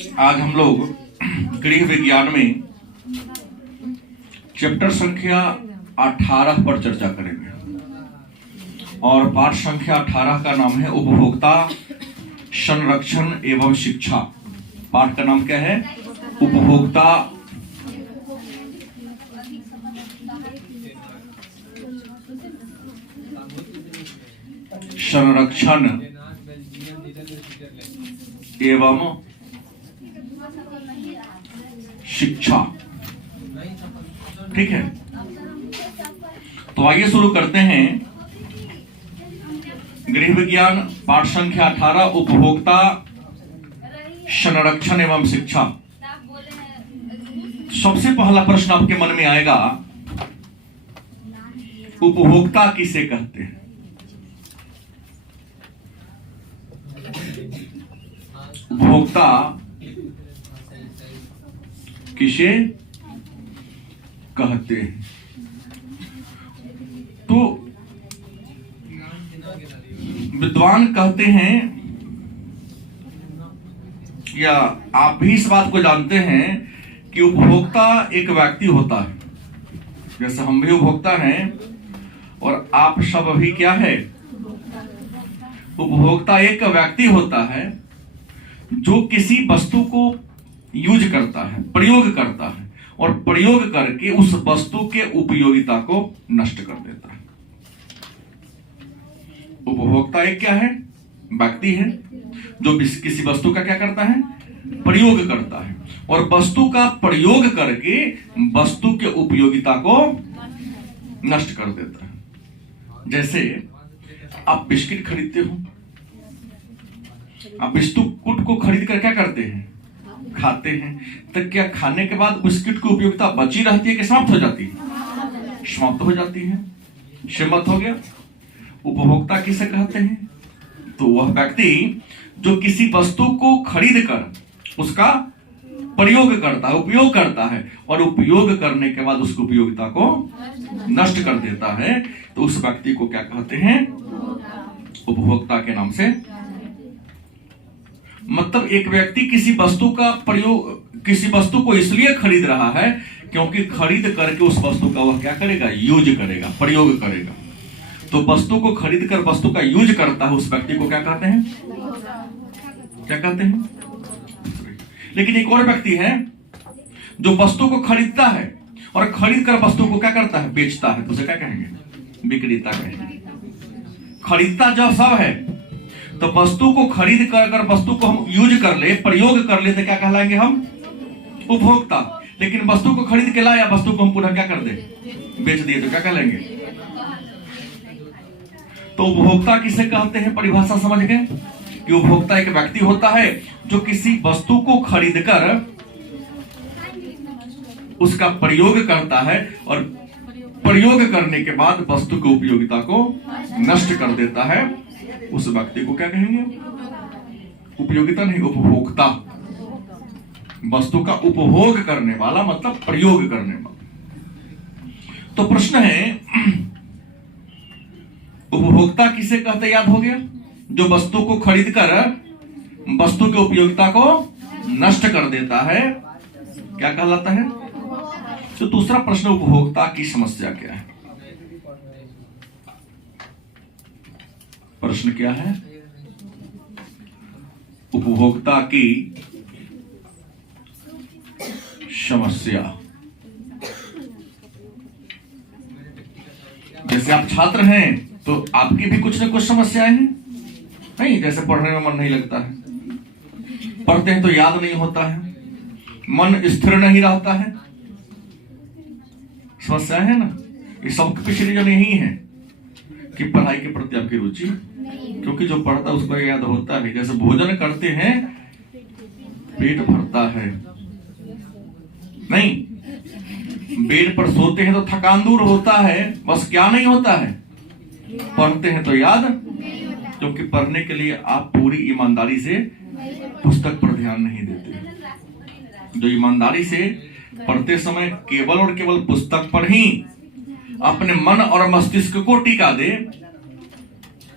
आज हम लोग गृह विज्ञान में चैप्टर संख्या 18 पर चर्चा करेंगे और पाठ संख्या 18 का नाम है उपभोक्ता संरक्षण एवं शिक्षा। पाठ का नाम क्या है? उपभोक्ता संरक्षण एवं शिक्षा। ठीक है, तो आइए शुरू करते हैं। गृह विज्ञान पाठ संख्या 18 उपभोक्ता संरक्षण एवं शिक्षा। सबसे पहला प्रश्न आपके मन में आएगा, उपभोक्ता किसे कहते हैं? उपभोक्ता किसे कहते हैं? तो विद्वान कहते हैं, या आप भी इस बात को जानते हैं कि उपभोक्ता एक व्यक्ति होता है। जैसे हम भी उपभोक्ता हैं और आप सब भी क्या है? उपभोक्ता एक व्यक्ति होता है जो किसी वस्तु को यूज करता है, प्रयोग करता है और प्रयोग करके उस वस्तु के उपयोगिता को नष्ट कर देता है। उपभोक्ता एक क्या है? व्यक्ति है जो किसी वस्तु का क्या करता है? प्रयोग करता है और वस्तु का प्रयोग करके वस्तु के उपयोगिता को नष्ट कर देता है। जैसे आप बिस्किट खरीदते हो, आप बिस्कुट को खरीद कर क्या करते हैं? खाते हैं। तो क्या खाने के बाद बिस्किट की उपयोगिता बची रहती है कि समाप्त हो जाती है? समाप्त हो जाती है। सहमत हो गया? उपभोक्ता किसे कहते हैं? तो वह व्यक्ति जो किसी वस्तु को खरीद कर उसका प्रयोग करता है, उपयोग करता है और उपयोग करने के बाद उसकी उपयोगिता को नष्ट कर देता है, तो उस व्यक्ति को क्या कहते हैं? उपभोक्ता के नाम से। मतलब एक व्यक्ति किसी वस्तु का प्रयोग, किसी वस्तु को इसलिए खरीद रहा है क्योंकि खरीद करके उस वस्तु का वह क्या करेगा? यूज करेगा, प्रयोग करेगा। तो वस्तु को खरीद कर वस्तु का यूज करता है, उस व्यक्ति को क्या कहते हैं? क्या कहते हैं? लेकिन एक और व्यक्ति है जो वस्तु को खरीदता है और खरीद कर वस्तु को क्या करता है? बेचता है। तो उसे क्या कहेंगे? विक्रेता कहेंगे। खरीदता जब सब है तो वस्तु को खरीद कर अगर वस्तु को हम यूज कर ले, प्रयोग कर ले, तो क्या कहलाएंगे हम? उपभोक्ता। लेकिन वस्तु को खरीद के लाया, वस्तु को हम पुनः क्या कर दे? बेच दिए, तो क्या कहलाएंगे? तो उपभोक्ता किसे कहते हैं? परिभाषा समझ गए कि उपभोक्ता एक व्यक्ति होता है जो किसी वस्तु को खरीद कर उसका प्रयोग करता है और प्रयोग करने के बाद वस्तु की उपयोगिता को नष्ट कर देता है। उस व्यक्ति को क्या कहेंगे? उपयोगिता नहीं, उपभोक्ता। वस्तु का उपभोग करने वाला मतलब प्रयोग करने वाला। तो प्रश्न है, उपभोक्ता किसे कहते? याद हो गया? जो वस्तु को खरीद कर वस्तु की उपयोगिता को नष्ट कर देता है, क्या कहलाता है? तो दूसरा प्रश्न, उपभोक्ता की समस्या क्या है? प्रश्न क्या है? उपभोक्ता की समस्या। जैसे आप छात्र हैं तो आपकी भी कुछ न कुछ समस्याएं हैं, नहीं? जैसे पढ़ने में मन नहीं लगता है, पढ़ते हैं तो याद नहीं होता है, मन स्थिर नहीं रहता है, समस्या है ना? ये सबके पीछे रीजन यही है कि पढ़ाई के प्रति आपकी रुचि, क्योंकि जो पढ़ता है उसको याद होता है। जैसे भोजन करते हैं पेट भरता है, नहीं? बेड पर सोते हैं तो थकान दूर होता है, बस क्या नहीं होता है? पढ़ते हैं तो याद, क्योंकि पढ़ने के लिए आप पूरी ईमानदारी से पुस्तक पर ध्यान नहीं देते। जो ईमानदारी से पढ़ते समय केवल और केवल पुस्तक पर ही अपने मन और मस्तिष्क को टिका दे,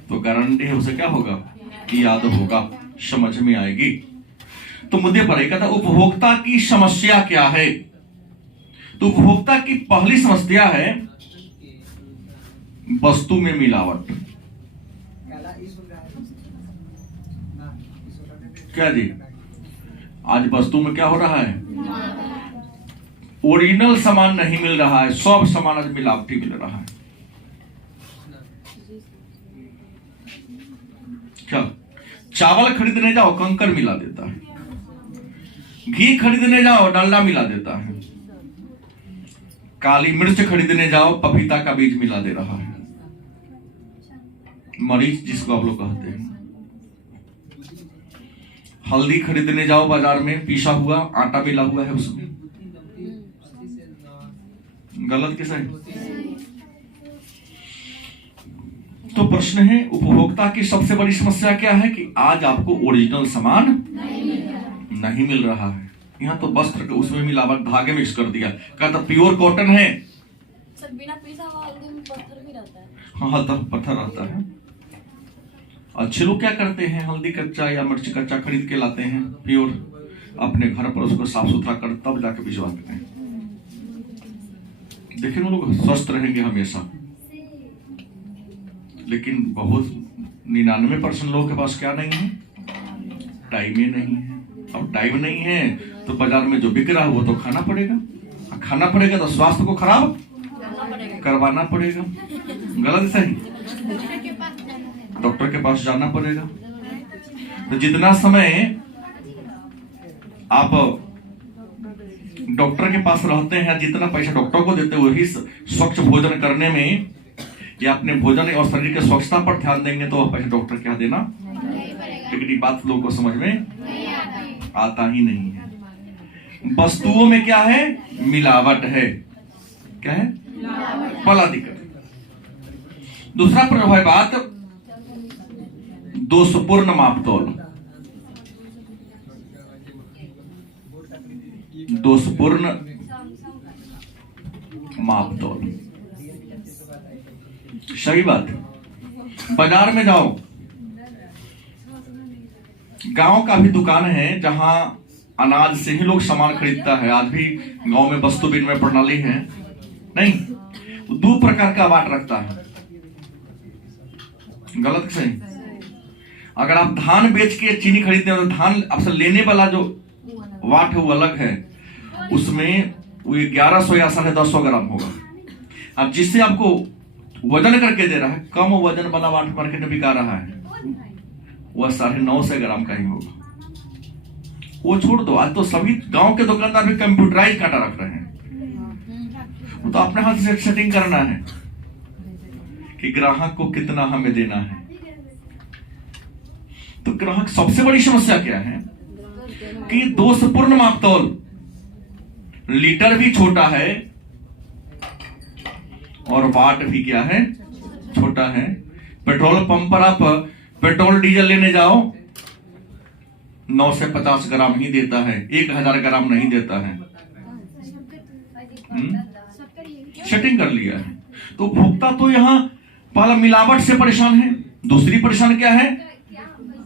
तो गारंटी है उसे क्या होगा? याद होगा, समझ में आएगी। तो मुद्दे पर एक था, उपभोक्ता की समस्या क्या है। तो उपभोक्ता की पहली समस्या है वस्तु में मिलावट। क्या जी, आज वस्तु में क्या हो रहा है, ओरिजिनल सामान नहीं मिल रहा है, सब सामान आज मिलावटी मिल रहा है। क्या, चावल खरीदने जाओ कंकर मिला देता है, घी खरीदने जाओ डालडा मिला देता है, काली मिर्च खरीदने जाओ पपीता का बीज मिला दे रहा है, मरीच जिसको आप लोग कहते हैं। हल्दी खरीदने जाओ बाजार में, पीसा हुआ आटा मिला हुआ है उसमें। गलत कैसा है? तो प्रश्न है, उपभोक्ता की सबसे बड़ी समस्या क्या है कि आज आपको ओरिजिनल सामान नहीं मिल रहा है। यहाँ तो वस्त्र के उसमें मिलावट, धागे मिक्स कर दिया, कहता प्योर कॉटन है, सर बिना पीसा हुआ हल्दी में पत्थर भी रहता है। हाँ हल्का पत्थर रहता है। अच्छे लोग क्या करते हैं, हल्दी कच्चा या मिर्च कच्चा खरीद के लाते हैं प्योर, अपने घर पर उसको साफ सुथरा कर तब जाके भिजवाते हैं। देखिए लोग स्वस्थ रहेंगे हमेशा, लेकिन बहुत 99% लोगों के पास क्या नहीं है, टाइम ही नहीं है। अब टाइम नहीं है तो बाजार में जो बिक रहा है वो तो खाना पड़ेगा, खाना पड़ेगा तो स्वास्थ्य को खराब करवाना पड़ेगा। गलत सही, डॉक्टर के पास जाना पड़ेगा। तो जितना समय आप डॉक्टर के पास रहते हैं, जितना पैसा डॉक्टर को देते हैं, वही स्वच्छ भोजन करने में या अपने भोजन और शरीर की स्वच्छता पर ध्यान देंगे तो पैसा डॉक्टर क्या देना। लेकिन ये बात लोगों को समझ में आता ही नहीं है। वस्तुओं में क्या है, मिलावट है। क्या है, पहला दिक्कत। दूसरा प्रभाव है बात दोषपूर्ण मापतौल। दोषपूर्ण मापतौल, सही बात। बाजार में जाओ, गांव का भी दुकान है जहां अनाज से ही लोग सामान खरीदता है। आज भी गांव में वस्तु विनिमय प्रणाली है नहीं, दो प्रकार का वाट रखता है। गलत सही, अगर आप धान बेच के चीनी खरीदते हैं तो धान आपसे लेने वाला जो वाट है वो अलग है, उसमें वो 1100 या 1150 ग्राम होगा। अब जिससे आपको वजन करके दे रहा है, कम वजन वाला वाट मार्केट में बिका रहा है, वह 950 ग्राम का ही होगा। वो छोड़ दो, आज तो सभी गांव के दुकानदार भी कंप्यूटराइज कांटा रख रहे हैं। वो तो अपने हाथ से सेटिंग करना है कि ग्राहक को कितना हमें देना है। तो ग्राहक सबसे बड़ी समस्या क्या है कि दोषपूर्ण मापतौल, लीटर भी छोटा है और वाट भी क्या है, छोटा है। पेट्रोल पंप पर आप पेट्रोल डीजल लेने जाओ, 9 से 50 ग्राम ही देता है, 1000 ग्राम नहीं देता है। सेटिंग कर लिया है। तो उपभोक्ता तो यहां पहला मिलावट से परेशान है, दूसरी परेशान क्या है,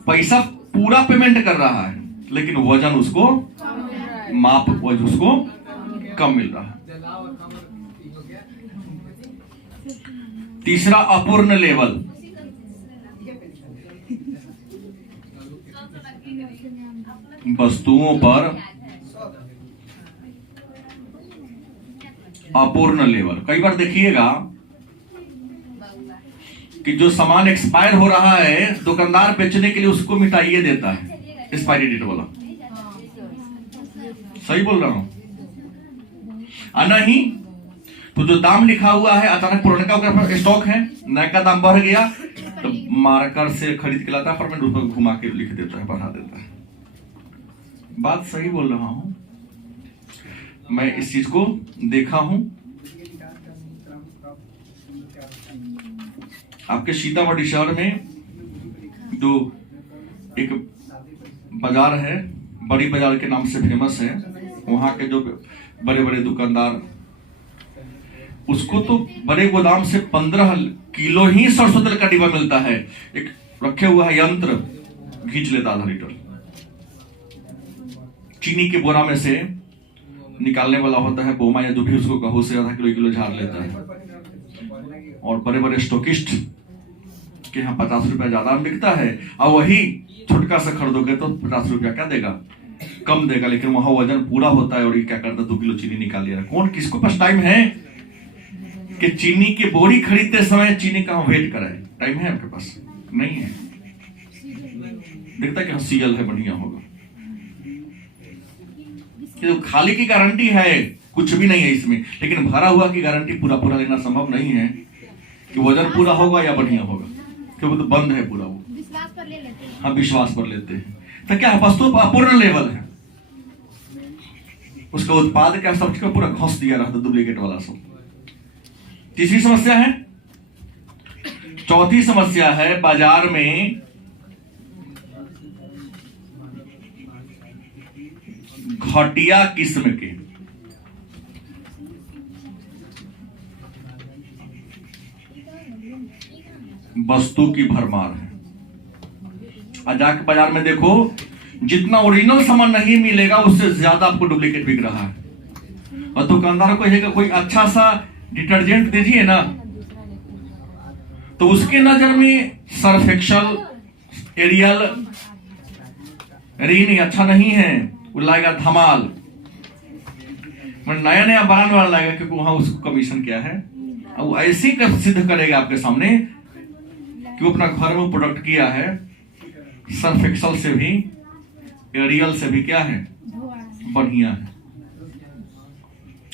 पैसा पूरा पेमेंट कर रहा है लेकिन वजन उसको माप वजन उसको कम मिल रहा है। तीसरा अपूर्ण लेवल। वस्तुओं पर अपूर्ण लेवल। कई बार देखिएगा कि जो सामान एक्सपायर हो रहा है, दुकानदार बेचने के लिए उसको मिटाइए देता है, एक्सपायरी डेट वाला। सही बोल रहा हूं? नहीं तो जो दाम लिखा हुआ है, अचानक पुराने का स्टॉक है, नया का दाम बढ़ गया तो मार्कर से खरीद के लाता है, पर मैं घुमा के लिख देता है, बढ़ा देता है। बात सही बोल रहा हूं, मैं इस चीज को देखा हूं। आपके सीतामढ़ी शहर में जो एक बाजार है, बड़ी बाजार के नाम से फेमस है, वहां के जो बड़े बड़े दुकानदार, उसको तो बड़े गोदाम से 15 किलो ही सरसों तेल का डिब्बा मिलता है, एक रखे हुआ है यंत्र, खींच लेता आधा लीटर। चीनी के बोरा में से निकालने वाला होता है, बोमा या जो भी उसको कहो, से आधा किलो 1 किलो झाड़ लेता है। और बड़े बड़े स्टॉकिस्ट के यहाँ 50 रुपया ज्यादा बिकता है, और वही छोटका सा खरीदोगे तो 50 रुपया क्या देगा, कम देगा, लेकिन वहां वजन पूरा होता है। और ये क्या करता है, 2 किलो चीनी निकाल लिया। कौन किसको पास टाइम है कि चीनी की बोरी खरीदते समय चीनी का वेट कराए? टाइम है आपके पास? नहीं है। देखता कि हाँ सीएल है, बढ़िया होगा। तो खाली की गारंटी है, कुछ भी नहीं है इसमें, लेकिन भरा हुआ की गारंटी पूरा लेना संभव नहीं है कि वजन पूरा होगा या बढ़िया होगा, क्योंकि तो बंद है पूरा। वो विश्वास पर ले लेते हैं। हाँ, विश्वास पर लेते हैं। तो क्या वस्तु अपूर्ण लेवल है, उसका उत्पाद क्या सब चीज पूरा घोष दिया रहता, डुप्लीकेट वाला सब। तीसरी समस्या है। चौथी समस्या है, बाजार में घटिया किस्म के वस्तु की भरमार है। आज जाके बाजार में देखो, जितना ओरिजिनल सामान नहीं मिलेगा उससे ज्यादा आपको डुप्लीकेट बिक रहा है। और दुकानदार को कहेगा कोई अच्छा सा डिटर्जेंट दीजिए ना, तो उसके नजर में सर्फ एक्सल, एरियल, रिन अच्छा नहीं है, वो लाएगा धमाल, नया नया ब्रांड वाला लाएगा, क्योंकि वहां उसको कमीशन क्या है। वो ऐसे ही सिद्ध करेगा आपके सामने कि वो अपना घर में प्रोडक्ट किया है, सर्फ एक्सल से भी, एरियल से भी क्या है, बढ़िया है।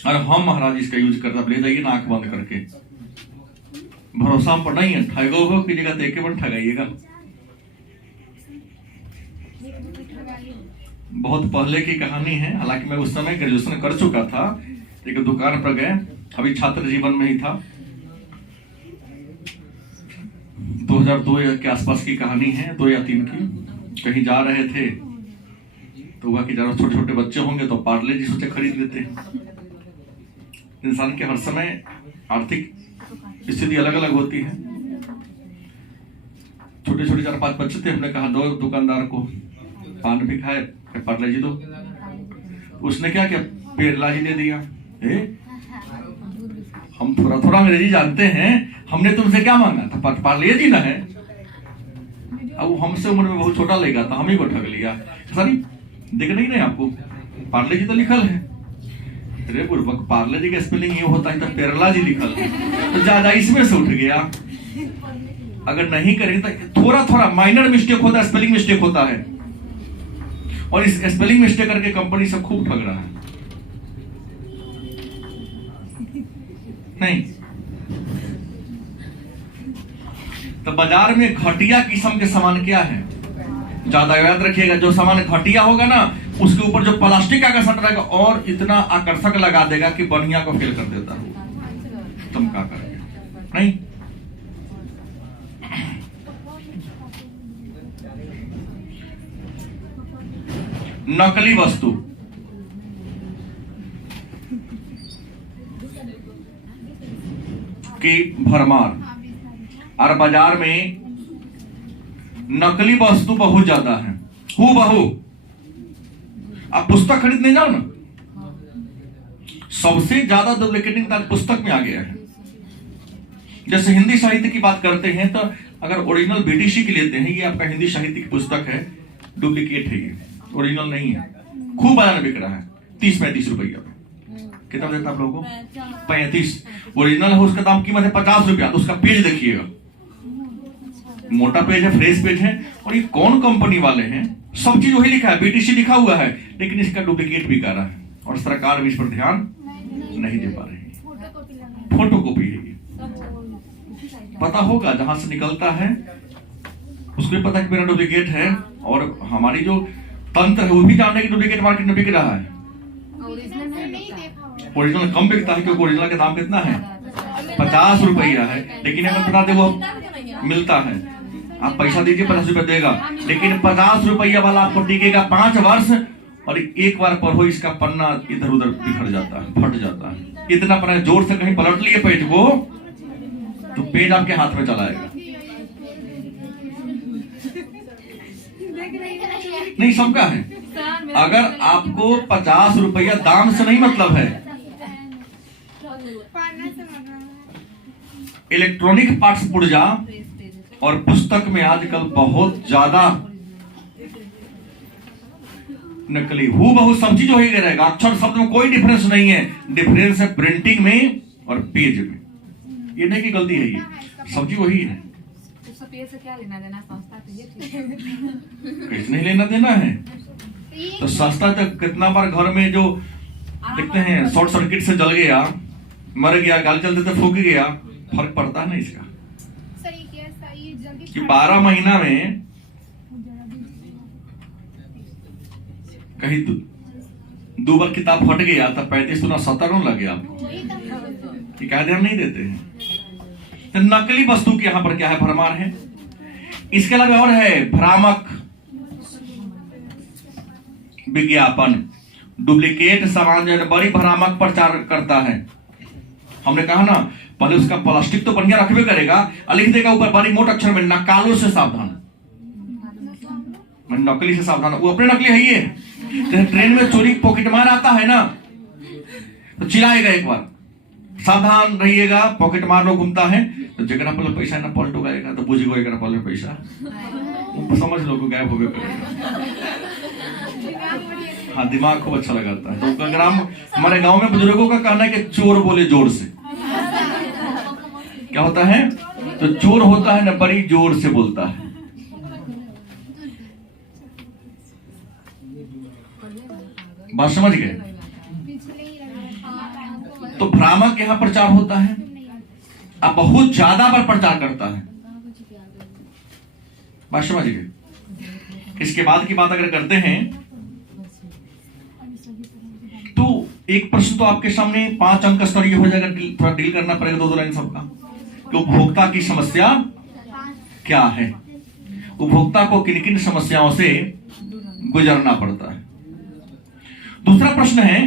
और हम महाराज इसका यूज करता, ले जाइए ना आंख बंद करके, भरोसा हम पर नहीं है। ठगो हो की जगह देख के बन ठगाइएगा। बहुत पहले की कहानी है, हालांकि मैं उस समय ग्रेजुएशन कर चुका था। एक दुकान पर गए, अभी छात्र जीवन में ही था, 2002 के आसपास की कहानी है, 2 या 3 की। कहीं जा रहे थे तो हुआ कि जरा छोटे छोटे बच्चे होंगे तो पार्ले जी सोचे खरीद लेते हैं। इंसान के हर समय आर्थिक स्थिति अलग अलग होती है। छोटे छोटे 4-5 बच्चे थे, हमने कहा दो दुकानदार को, पान भी खाए, पार्ले जी दो। उसने क्या किया, पेरला जी दे दिया। हम थोड़ा थोड़ा अंग्रेजी जानते हैं, हमने तुमसे क्या मांगा था, पार्ले जी ना है। अब हमसे उम्र में बहुत छोटा लेगा तो हम ही को ठग लिया। सॉरी, देख नहीं रहे आपको, पार्ले जी तो लिखल है। अरे बुर्बक, पार्ले जी का स्पेलिंग ये होता है तो पेरला जी लिखल है, तो ज्यादा इसमें से उठ गया। अगर नहीं करेंगे तो थोड़ा थोड़ा माइनर मिस्टेक होता है, स्पेलिंग मिस्टेक होता है, और इस स्पेलिंग मिस्टेक करके कंपनी सब खूब ठग रहा है। नहीं तो बाजार में घटिया किस्म के सामान क्या है, ज्यादा याद रखिएगा। जो सामान घटिया होगा ना, उसके ऊपर जो प्लास्टिक का सट रहेगा और इतना आकर्षक लगा देगा कि बढ़िया को फेल कर देता है, चमका करके। नहीं, नकली वस्तु की भरमार, और बाजार में नकली वस्तु बहुत ज्यादा है, हूबहू। आप पुस्तक खरीदने जाओ ना, सबसे ज्यादा डुप्लीकेटिंग पुस्तक में आ गया है। जैसे हिंदी साहित्य की बात करते हैं तो अगर ओरिजिनल बीटीसी की लेते हैं, ये आपका हिंदी साहित्य की पुस्तक है, डुप्लीकेट है, ये ओरिजिनल नहीं है, खूब बाजार में बिक रहा है 30-35 रुपया। कितना देता आप लोगों को? 35। ओरिजिनल है, उसका दाम कीमत है 50 रुपया। तो उसका पेज देखिएगा, मोटा पेज है, फ्रेश पेज है, और ये कौन कंपनी वाले हैं, सब चीज वही लिखा है, बीटीसी लिखा हुआ है, लेकिन इसका डुप्लीकेट भी कर रहा है, और सरकार भी इस पर ध्यान नहीं दे पा रही है। फोटो कॉपी है ये, पता होगा जहां से निकलता है उसको भी पता कि मेरा डुप्लीकेट है, और हमारी जो तंत्र है वो भी जानने की डुप्लीकेट मार्केट में बिक रहा है। ओरिजिनल कम बिकता है, क्योंकि ओरिजिनल का दाम कितना है, 50 रुपया है, लेकिन अगर बता दे वो मिलता है, आप पैसा दीजिए 50 रुपया देगा, लेकिन 50 रुपया वाला आपको टिकेगा 5 वर्ष, और एक बार पर हो इसका पन्ना इधर उधर बिखर जाता है, फट जाता है। इतना पन्ना जोर से कहीं पलट लिए पेज को तो पेज आपके हाथ में चला आएगा। नहीं, सबका है। अगर आपको 50 रुपया दाम से नहीं मतलब है, इलेक्ट्रॉनिक पार्ट्स पुर्जा और पुस्तक में आजकल बहुत ज्यादा नकली हूबहू सब्जी जो ही रहेगा, अक्षर शब्द में कोई डिफरेंस नहीं है, डिफरेंस है प्रिंटिंग में और पेज में। ये नहीं कि गलती है, ये सब्जी वही है, से क्या लेना देना, सस्ता तो ये ठीक है। कुछ नहीं लेना देना है। तो सस्ता तक कितना बार घर में जो देखते हैं शॉर्ट सर्किट से जल गया, मर गया, गाल चलते थे फूक गया, फर्क पड़ता है ना इसका कि 12 महीना में कहीं 2 बार किताब फट गया तब 35 गुना 70 लग गया आपको, ये क्या ध्यान नहीं देते हैं। तो नकली वस्तु की यहां पर क्या है, भरमार है। इसके अलावा और है भ्रामक विज्ञापन, डुप्लीकेट सामान जो बड़ी भ्रामक प्रचार करता है। हमने कहा ना पहले उसका प्लास्टिक तो बढ़िया रखबे करेगा, लिख देगा ऊपर बड़ी मोट अक्षर में नकालों से सावधान, नकली से सावधान। वो अपने नकली है ये, तो ट्रेन में चोरी पॉकेट मार आता है ना तो चिल्लाएगा एक बार, सावधान रहिएगा, पॉकेट मार लो घूमता है, तो जगह पर पैसा ना पलट गएगा तो बुझ गएगा पहले पैसा, समझ लो को गायब हो गया। हाँ, दिमाग खूब अच्छा लगाता है। तो ग्राम हमारे गांव में बुजुर्गों का कहना है कि चोर बोले जोर से, क्या होता है, तो चोर होता है ना बड़ी जोर से बोलता है। बात समझ गए। तो भ्रामक यहां प्रचार होता है, अब बहुत ज्यादा बार प्रचार करता है। बात समझ गए। इसके बाद की बात अगर करते हैं तो एक प्रश्न तो आपके सामने 5 अंक स्तरीय हो जाएगा, थोड़ा डील करना पड़ेगा 2 लाइन सबका, कि उपभोक्ता की समस्या क्या है, उपभोक्ता को किन किन समस्याओं से गुजरना पड़ता है। दूसरा प्रश्न है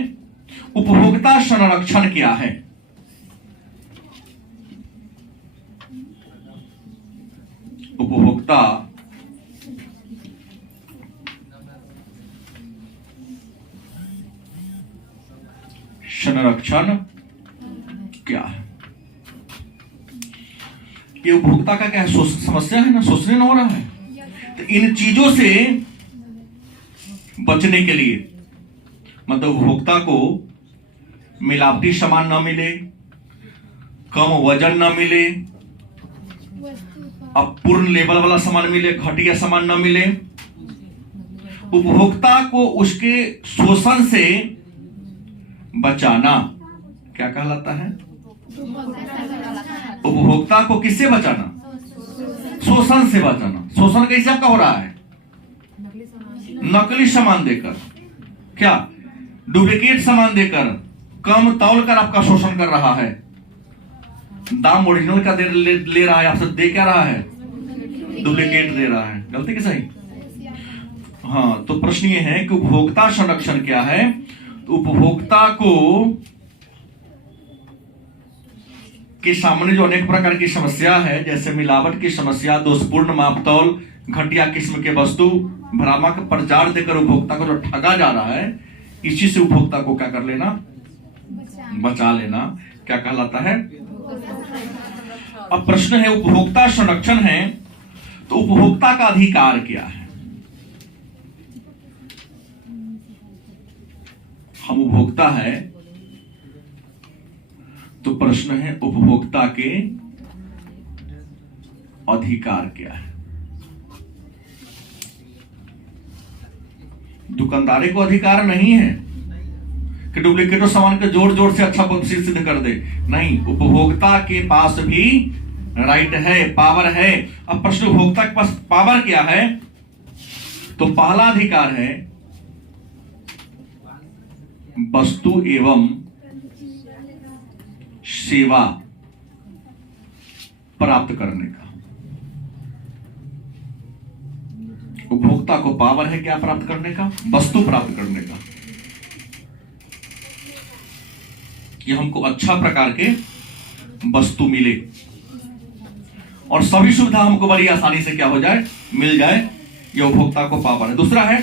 उपभोक्ता संरक्षण क्या है। उपभोक्ता संरक्षण क्या है। ये उपभोक्ता का क्या है, समस्या है ना, सोचने न हो रहा है। तो इन चीजों से बचने के लिए, मतलब उपभोक्ता को मिलावटी सामान ना मिले, कम वजन ना मिले, अपूर्ण लेवल वाला सामान मिले, घटिया सामान ना मिले, उपभोक्ता को उसके शोषण से बचाना क्या कहलाता है। उपभोक्ता को किससे बचाना, शोषण से बचाना। शोषण कैसे आपका हो रहा है, नकली सामान देकर, क्या डुप्लीकेट सामान देकर, कम तौल कर आपका शोषण कर रहा है, दाम ओरिजिनल का ले रहा है, आपसे दे क्या रहा है, डुप्लीकेट दे रहा है। गलती कि सही। हाँ, तो प्रश्न ये है कि उपभोक्ता संरक्षण क्या है। तो उपभोक्ता को के सामने जो अनेक प्रकार की समस्या है, जैसे मिलावट की समस्या, दोषपूर्ण मापतौल, घटिया किस्म के वस्तु, भ्रामक प्रचार देकर उपभोक्ता को जो ठगा जा रहा है, इसी से उपभोक्ता को क्या कर लेना, बचा लेना, क्या कहलाता है। अब प्रश्न है उपभोक्ता संरक्षण है तो उपभोक्ता का अधिकार क्या है। हम उपभोक्ता है तो प्रश्न है उपभोक्ता के अधिकार क्या है। दुकानदारी को अधिकार नहीं है कि डुप्लीकेटो सामान के जोर जोर से अच्छा सिद्ध कर दे, नहीं, उपभोक्ता के पास भी राइट है, पावर है। अब प्रश्न उपभोक्ता के पास पावर क्या है, तो पहला अधिकार है वस्तु एवं सेवा प्राप्त करने का। उपभोक्ता को पावर है क्या प्राप्त करने का, वस्तु प्राप्त करने का। कि हमको अच्छा प्रकार के वस्तु मिले और सभी सुविधा हमको बड़ी आसानी से क्या हो जाए, मिल जाए, ये उपभोक्ता को पावर है। दूसरा है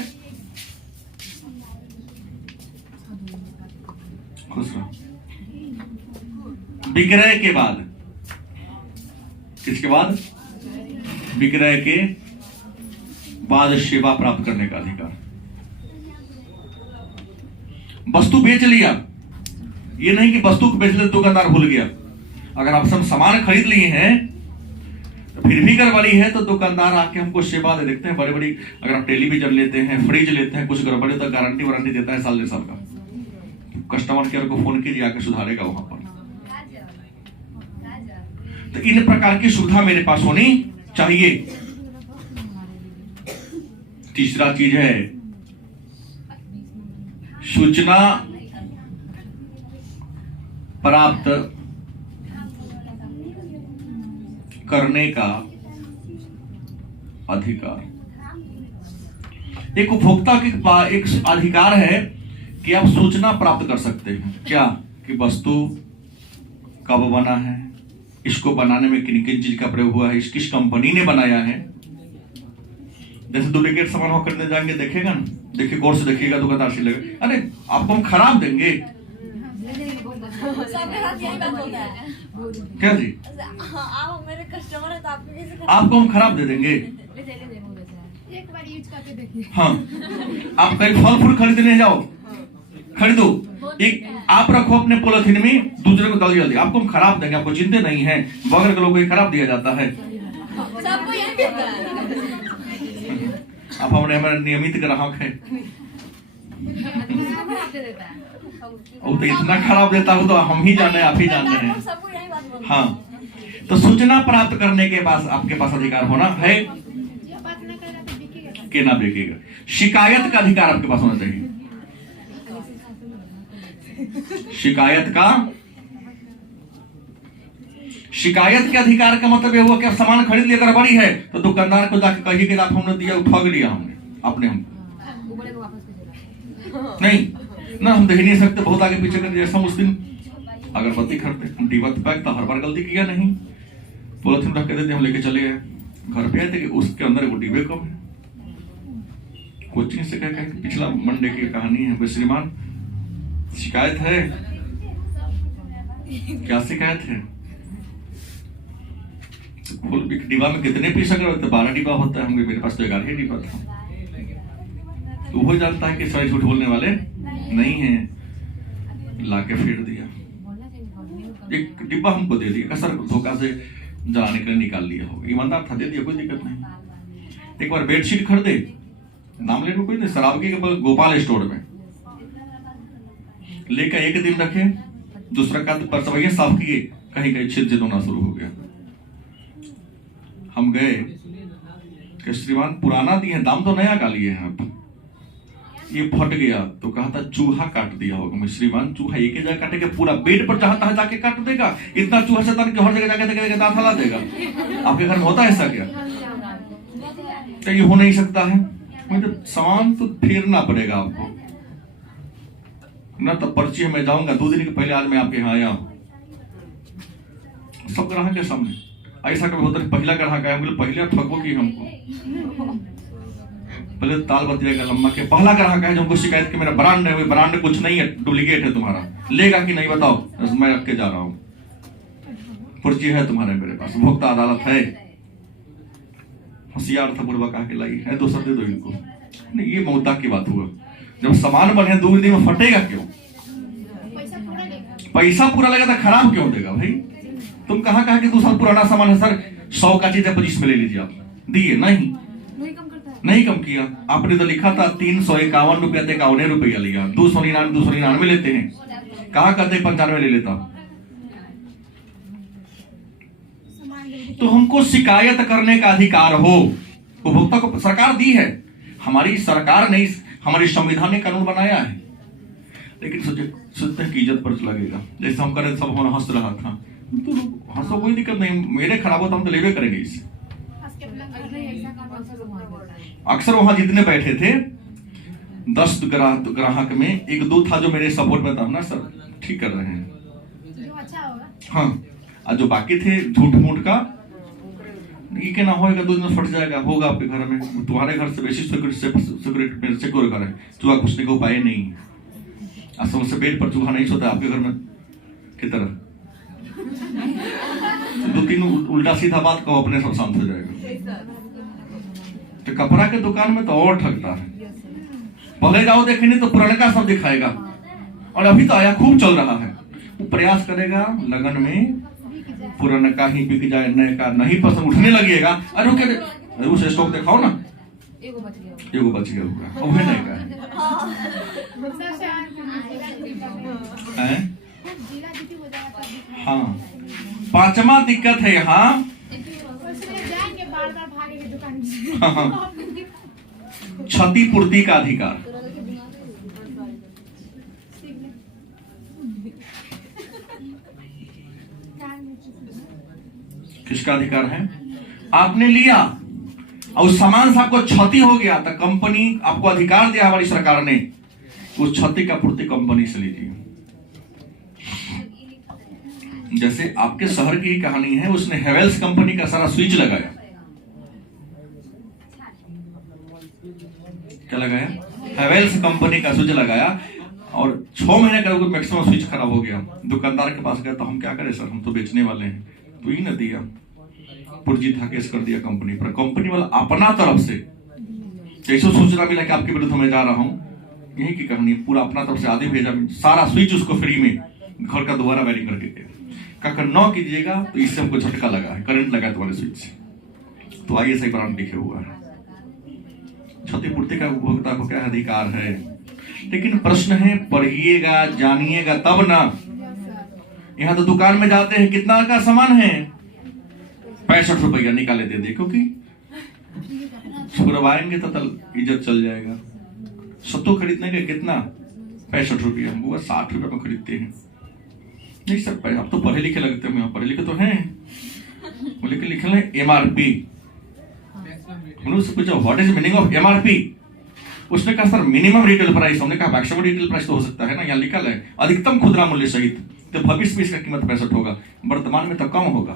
खुश रहो। विक्रय के बाद, किसके बाद? विक्रय के बाद सेवा प्राप्त करने का अधिकार। वस्तु बेच लिया, ये नहीं कि वस्तु को बेच ले दुकानदार भूल गया। अगर आप सब सामान खरीद लिए हैं तो फिर भी गड़बड़ी है तो दुकानदार आके हमको सेवा दे देखते हैं। बड़ी बड़ी, अगर आप टेलीविजन लेते हैं, फ्रिज लेते हैं, कुछ गड़बड़ी तो गारंटी वारंटी देता है साल 2 साल का। कस्टमर केयर को फोन कीजिए, आके सुधारेगा वहां पर। तो इन प्रकार की सुविधा मेरे पास होनी चाहिए। तीसरा चीज है सूचना प्राप्त करने का अधिकार। एक उपभोक्ता के एक अधिकार है कि आप सूचना प्राप्त कर सकते हैं। क्या? कि वस्तु कब बना है, इसको बनाने में किन किन चीज का प्रयोग हुआ है, किस कंपनी ने बनाया है। जैसे डुप्लीकेट सामान हो खरीदने जाएंगे, देखेगा ना, देखिए गौर से देखिएगा, दुकानदार से लगेगा अरे आपको हम खराब देंगे। सबके साथ यही बात होता है। क्या जी? आप मेरे कस्टमर है तो आपको हम खराब दे देंगे। एक बार यूज करके देखिए। हाँ, आप कहीं फल फूल खरीदने जाओ, खरीदो, एक आप रखो अपने पॉलिथीन में, दूसरे को दल जल्दी, आपको हम खराब देंगे, आपको चिंता नहीं है। बगैर के लोगों को खराब दिया जाता है। सबको यही मिलता है। आप हमारे नियमित ग्राहक है। वो तो इतना खराब देता हूँ तो हम ही जाने, आप ही जानते हैं। सबको यही बात बोलते हैं। हाँ, तो सूचना प्राप्त करने के बाद आपके पास अधिकार होना है कि ना बिकेगा। शिकायत का अधिकार आपके पास होना चाहिए। शिकायत के अधिकार का मतलब ये हुआ कि आप सामान खरीद लिया, गड़बड़ी है तो दुकानदार को जाकर कहिए कि आप हमने दिया, ठग लिया हमने, आपने हम नहीं ना, हम देख नहीं सकते, बहुत आगे पीछे कर। जैसा उस दिन अगरबत्ती खरीदते, हम डिब्बा पैक था, हर बार गलती किया नहीं, पॉलिथीन रख के देते, हम लेके चले गए, घर पे आए थे कि उसके अंदर वो डिब्बे कम है। कोचिंग से कह पिछला मंडे की कहानी है। श्रीमान शिकायत है। क्या शिकायत है? फुल डिब्बा में कितने पीस अगर 12 डिब्बा होता है, मेरे पास तो 11 ही डिब्बा था। तो वो जानता है कि सारे झूठ बोलने वाले नहीं हैं, लाके फेंक दिया। एक डिब्बा हमको दे दिया, कसर धोखा से जाने के लिए निकाल लिया हो, ईमानदार था, दे दिया, कोई दिक्कत नहीं। एक बार बेडशीट खरीदे, नाम लेने कोई नहीं, शराब के गोपाल स्टोर में लेकर 1 दिन रखे, दूसरा का परसवैया साफ किए, कहीं कहीं छिद होना शुरू हो गया। हम गए कि श्रीमान पुराना दिए हैं, दाम तो नया का लिए हैं आप। ये फट गया तो कहा था चूहा काट दिया होगा। मैं श्रीमान चूहा एक ही जगह काटेगा, पूरा बेड पर जहां तहां जाके काट देगा? इतना चूहा शैतान के हर जगह जाके दांत हला देगा? आपके घर में होता है ऐसा क्या? ये हो नहीं सकता है। मतलब सामान तो फेरना पड़ेगा आपको ना, तब पर्ची में जाऊंगा 2 दिन के पहले, आज मैं आपके यहाँ आया हूँ सब ग्राहक के सामने। ऐसा कभी होता है, पहला ग्राहक आया, पहले ठगो की हमको, पहले ताल बतिएगा लम्बा के। पहला ग्राहक है जो हमको शिकायत कि मेरा ब्रांड है, वो ब्रांड कुछ नहीं है, डुप्लीकेट है, तुम्हारा लेगा कि नहीं बताओ? मैं रख के जा रहा हूँ, पर्ची है तुम्हारे मेरे पास, भोक्ता अदालत है। होशियार था, बुढ़वा कहा के लाई है, दूसरा दे दो इनको। नहीं, ये मौता की बात हुआ। जब सामान बने 2 दिन में फटेगा क्यों? पैसा पूरा लगा था, खराब क्यों देगा भाई? तुम कहाँ कहा कि 2 साल पुराना सामान है सर, 100 का चीज है 25 में ले लीजिए, आप दिए नहीं कम किया। आपने तो लिखा था 351 रुपया, 51 रुपया लिया, 299 लेते हैं, कहाँ कहते 95 ले लेता। तो हमको शिकायत करने का अधिकार हो, उपभोक्ता को सरकार दी है, हमारी सरकार ने, हमारे संविधान ने कानून बनाया है। लेकिन सोचते हैं कि इज्जत पर लगेगा, जैसे हम करें सब हंस रहा था, तो हंसो कोई दिक्कत नहीं, मेरे खराब हो तो हम तो लेवे करेंगे इससे। अक्सर वहां जितने बैठे थे 10 ग्राहक में 1-2 था जो मेरे सपोर्ट में था ना, सर ठीक कर रहे हैं, हाँ। और जो बाकी थे झूठ मूठ का, ये क्या ना होगा 2 दिन में फट जाएगा, होगा आपके घर में, तुम्हारे घर से बेसिस सिक्योर घर है, चूहा घुसने का उपाय नहीं। असम से बेड पर चूहा नहीं सोता आपके घर में की तरह। दो तीन उल्टा सीधा बात कहो, अपने सब शांत हो जाएगा। तो कपड़ा के दुकान में तो और ठगता है। पहले जाओ देखने तो पुराना सब दिखाएगा, और अभी तो आया खूब चल रहा है, वो प्रयास करेगा लगन में पुराना का ही बिक जाए, नए का नहीं पसंद उठने लगेगा। अरे क्या उस स्टॉक दिखाओ ना, एगो बच गया होगा, अब है नहीं का है। हाँ, पांचवा दिक्कत है यहाँ क्षतिपूर्ति का अधिकार। किसका अधिकार है? आपने लिया और उस सामान से आपको क्षति हो गया तो कंपनी आपको अधिकार दिया हमारी सरकार ने, उस क्षति का पूर्ति कंपनी से लीजिए। जैसे आपके शहर की ही कहानी है, उसने हेवेल्स कंपनी का सारा स्विच लगाया। क्या लगाया? हेवेल्स कंपनी का स्विच लगाया, और 6 महीने का मैक्सिमम स्विच खराब हो गया। दुकानदार के पास गया तो हम क्या करें सर, हम तो बेचने वाले हैं। तो ही न दिया, पुर्जी था केस कर दिया कंपनी पर। कंपनी वाला अपना तरफ से जैसे सूचना मिला कि आपके विरुद्ध मैं जा रहा हूं, यही की कहानी, पूरा अपना तरफ से आदि भेजा, सारा स्विच उसको फ्री में घर का दोबारा वायरिंग करके दिया। अगर न कीजिएगा तो इससे हमको झटका लगा है, करंट लगा है तुम्हारे स्विच से। तो आइए सही ब्रांड लिखे हुआ है। क्षतिपूर्ति का उपभोक्ता को क्या अधिकार है? लेकिन प्रश्न है, पढ़िएगा जानिएगा तब ना। यहाँ तो दुकान में जाते हैं, कितना का सामान है? 65 रुपया निकाले दे दे, क्योंकि छुड़वाएंगे तो इज्जत चल जाएगा। सत्तू खरीदने के कितना? 65 रुपया। वो 60 रुपये में खरीदते हैं। नहीं सर, आप तो पढ़े लिखे लगते हैं, पढ़े लिखे तो हैं, लेकिन लिखे हैं MRP। उन्होंने पूछा what is meaning of MRP? उसने कहा सर मिनिमम रिटेल प्राइस। हमने कहा मैक्सिमम रिटेल प्राइस तो हो सकता है ना, यहाँ लिखा है अधिकतम खुदरा मूल्य सहित, तो भविष्य में इसका कीमत 65 होगा, वर्तमान में तो कम होगा।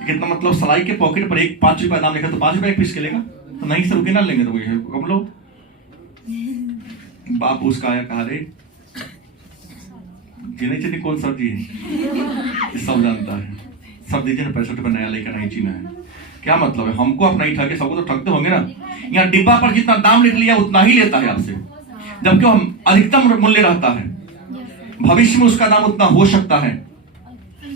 कितना मतलब सलाई के पॉकेट पर 5 रुपया दाम लिखा तो 5 रुपया एक पीस के लेगा? तो नहीं सर, रुके ना लेंगे तो हम लोग। बाप उसका आया, कहा रे नहीं चीनी कौन सब्जी है, सब जानता है, सब दीजिए ना 65 रुपया नया लेकर नहीं चीना है। क्या मतलब है? हमको अपना ही ठगे, सबको तो ठगते होंगे ना। यहाँ डिब्बा पर जितना दाम लिख लिया उतना ही लेता है आपसे, जबकि हम अधिकतम मूल्य रहता है। भविष्य में उसका दाम उतना हो सकता है,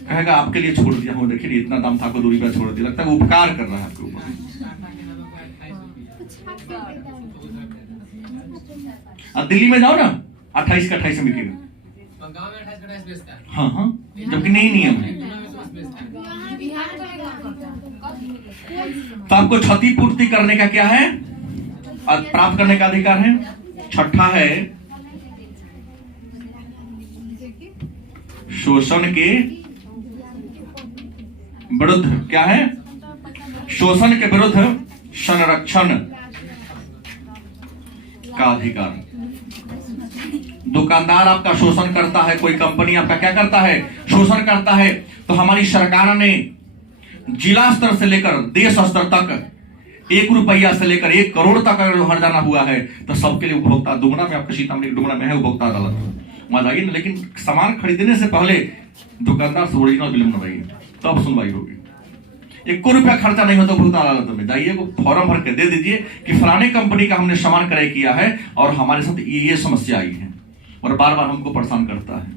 कहेगा आपके लिए छोड़ दिया हूँ, देखिए इतना दाम था, आपको 2 रुपया छोड़ दिया। लगता है उपकार कर रहा है आपके ऊपर। दिल्ली में जाओ ना, 28 का 28 में बिकेगा। हाँ हाँ, जबकि नहीं नियम है। तो आपको क्षतिपूर्ति करने का क्या है? प्राप्त करने का अधिकार है। छठा है शोषण के विरुद्ध। क्या है? शोषण के विरुद्ध संरक्षण का अधिकार। दुकानदार आपका शोषण करता है, कोई कंपनी आपका क्या करता है? शोषण करता है, तो हमारी सरकार ने जिला स्तर से लेकर देश स्तर तक 1 रुपया से लेकर 1 करोड़ तक अगर हर्जाना हुआ है तो सबके लिए उपभोक्ता डुमरा में, आपका सीतामढ़ी डुमरा में है उपभोक्ता अदालत, वहां जाइए ना। लेकिन सामान खरीदने से पहले दुकानदार से ओरिजिनल बिल बनवाइए, तब सुनवाई होगी। 1 रुपया खर्चा नहीं होता उपभोक्ता अदालत में। जाइए वो फॉर्म भर के दे दीजिए कि फलाने कंपनी का हमने सामान क्रय किया है और हमारे साथ ये समस्या आई है और बार बार हमको परेशान करता है।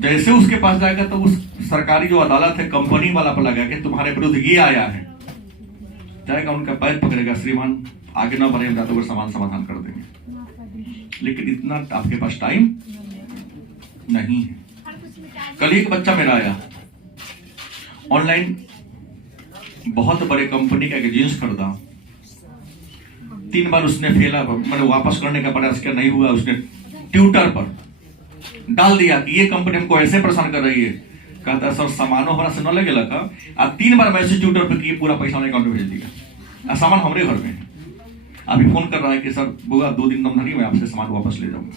जैसे उसके पास जाएगा तो उस सरकारी जो अदालत है कंपनी वाला पर लगा कि तुम्हारे विरुद्ध ये आया है, जाएगा उनका पैर पकड़ेगा, श्रीमान आगे ना बढ़े, जाते हुए सामान समाधान कर देंगे। लेकिन इतना आपके पास टाइम नहीं है। कल एक बच्चा मेरा आया, ऑनलाइन बहुत बड़े कंपनी का एक जींस खरीदा, 3 बार उसने फेला, मैंने वापस करने का प्रयास किया, नहीं हुआ। उसने ट्विटर पर डाल दिया कि ये कंपनी हमको ऐसे परेशान कर रही है। कहता सर सामानो हमारा से न लगे लगा, 3 बार मैसेज ट्विटर पर किए, पूरा पैसा हमारे अकाउंट में भेज दिया। सामान हमारे घर में है। अभी फोन कर रहा है कि सर बुआ 2 दिन दम धरी, मैं आपसे सामान वापस ले जाऊंगा।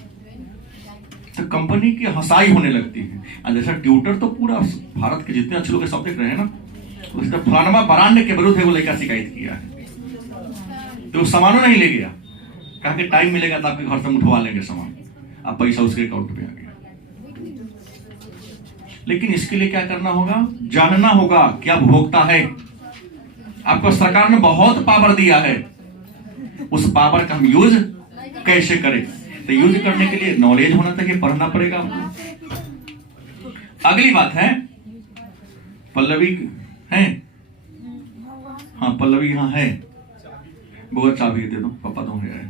तो कंपनी की हंसाई होने लगती है। जैसा ट्विटर तो पूरा भारत के जितने अच्छे लोग सब देख रहे हैं ना, उसका फलानमा ब्रांड के विरुद्ध है वो लड़का शिकायत किया है, तो सामानों नहीं ले गया। कहा कि टाइम मिलेगा तो आपके घर से उठवा लेंगे सामान, आप पैसा उसके अकाउंट में आ गया। लेकिन इसके लिए क्या करना होगा, जानना होगा क्या भोक्ता है। आपको सरकार ने बहुत पावर दिया है, उस पावर का हम यूज कैसे करें। तो यूज करने के लिए नॉलेज होना चाहिए, पढ़ना पड़ेगा आपको। अगली बात है पल्लवी है, हाँ पल्लवी यहाँ है, बहुत चाबी दे दो पापा तो है।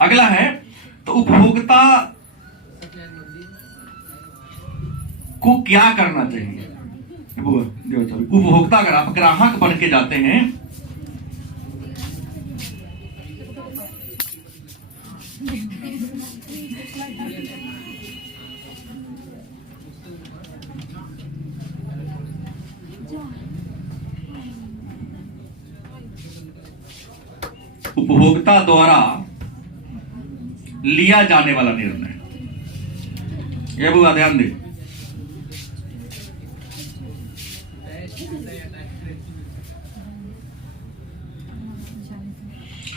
अगला है तो उपभोक्ता को क्या करना चाहिए। उपभोक्ता अगर आप ग्राहक बन के जाते हैं उपभोक्ता द्वारा लिया जाने वाला निर्णय, ये बुआ ध्यान दे,